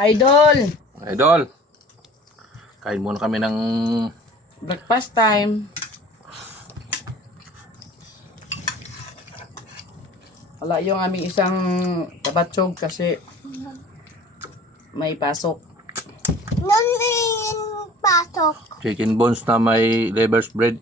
Idol! Idol, kain muna kami ng Breakfast time. Wala yung aming isang tabatsog kasi may pasok. Pasok. chicken bones na may liver spread.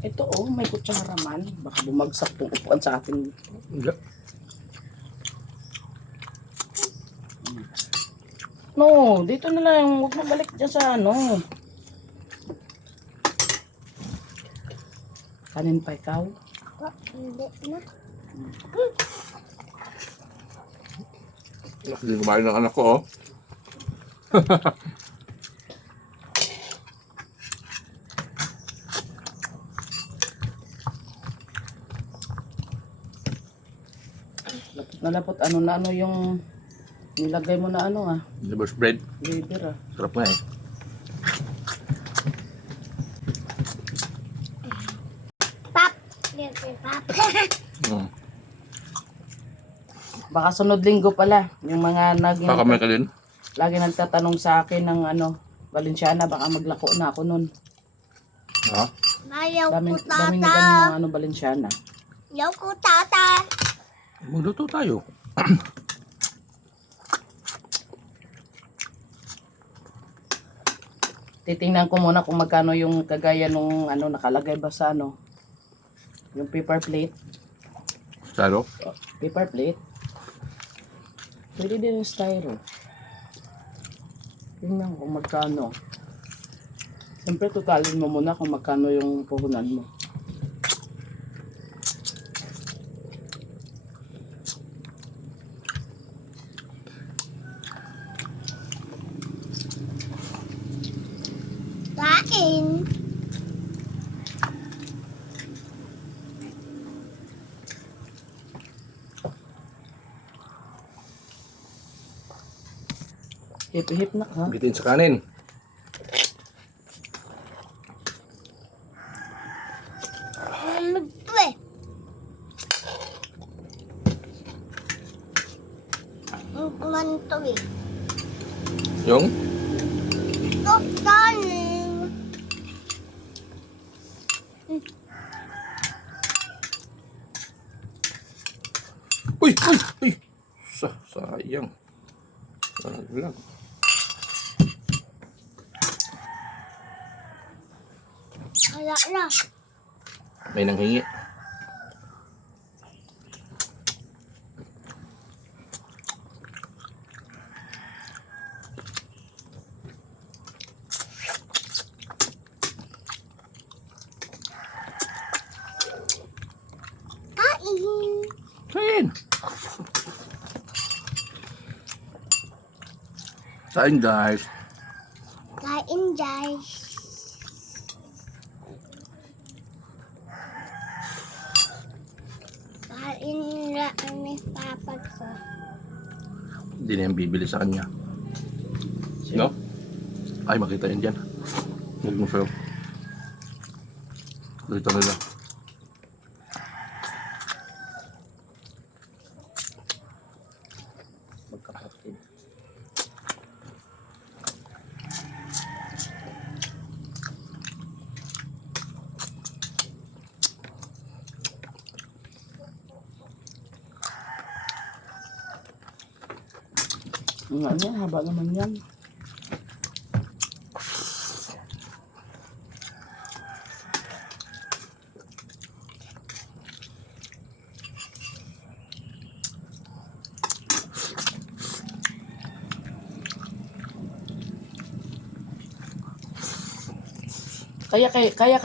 Ito may kutsara man. Baka bumagsak tong upuan sa atin. No, dito na lang. Huwag mo balik dyan sa ano. Kanin pa ikaw? Hindi na. Hindi kumain ng anak ko, oh. Nalapot ano yung nilagay mo na Liver spread. liver Sarap nga eh. Pap. Pap. Mm. Baka sunod linggo pala yung mga Kakamay ka din. lagi nagtatanong sa akin ng Valenciana, baka maglako na ako nun. Ha? Ayaw Daming ko tata. mga Valenciana. Ayaw ko tata. Magluto tayo. Titingnan ko muna kung magkano yung kagaya nung nakalagay ba sa yung paper plate. Salo? Paper plate. Pwede din yung styro. Tingnan kung magkano. Siyempre totalin mo muna kung magkano yung puhunan mo. Kain. Hip-hip na ha. Bitin sa kanin. Ito eh. Ang kumanto eh. Yung? Ito, kanin. Uy! Uy! Uy! Sayang. Lang. Wala na. May nanghingi. Kain. Kain! Kain guys. Kain, guys. Kain na ni Papa ko. Hindi na yung bibili sa kanya. No? Ay, makita yun dyan. Huwag mo sa'yo. Dito nila. Magkapatid. Ano yan? Haba naman yan. Kaya